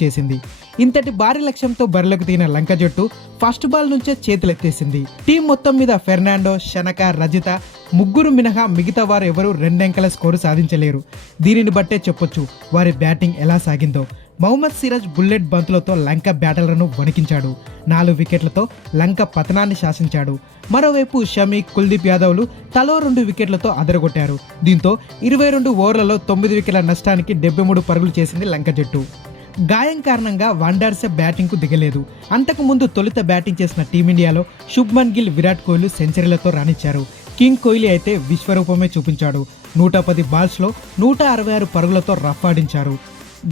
చేసింది. ఇంతటి భారీ లక్ష్యంతో బరిలోకి దిగిన లంక జట్టు ఫస్ట్ బాల్ నుంచే చేతులెత్తేసింది. టీం మొత్తం మీద ఫెర్నాండో, శనక, రజిత ముగ్గురు మినహా మిగతా వారు ఎవరూ 2 అంకెల స్కోరు సాధించలేరు. దీనిని బట్టే చెప్పొచ్చు వారి బ్యాటింగ్ ఎలా సాగిందో. మహమ్మద్ సిరాజ్ బుల్లెట్ బంతులతో లంక బ్యాటర్లను వణికించాడు. 4 వికెట్లతో లంక పతనాన్ని శాసించాడు. మరోవైపు షమి, కుల్దీప్ యాదవ్లు తలో 2 వికెట్లతో అదరగొట్టారు. దీంతో 22 ఓవర్లలో 9 వికెట్ల నష్టానికి 73 పరుగులు చేసింది లంక జట్టు. గాయం కారణంగా వాండర్సే బ్యాటింగ్కు దిగలేదు. అంతకుముందు తొలుత బ్యాటింగ్ చేసిన టీమిండియాలో శుభ్మన్ గిల్, విరాట్ కోహ్లీ సెంచరీలతో రాణించారు. కింగ్ కోహ్లీ అయితే విశ్వరూపమే చూపించాడు. 110 బాల్స్లో 166 పరుగులతో రఫ్ ఆడించారు.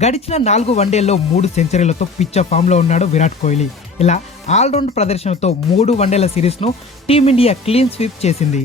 గడిచిన 4 వన్డేల్లో 3 సెంచరీలతో పిచ్చ ఫామ్లో ఉన్నాడు విరాట్ కోహ్లీ. ఇలా ఆల్రౌండ్ ప్రదర్శనతో 3 వన్డేల సిరీస్ను టీమిండియా క్లీన్ స్వీప్ చేసింది.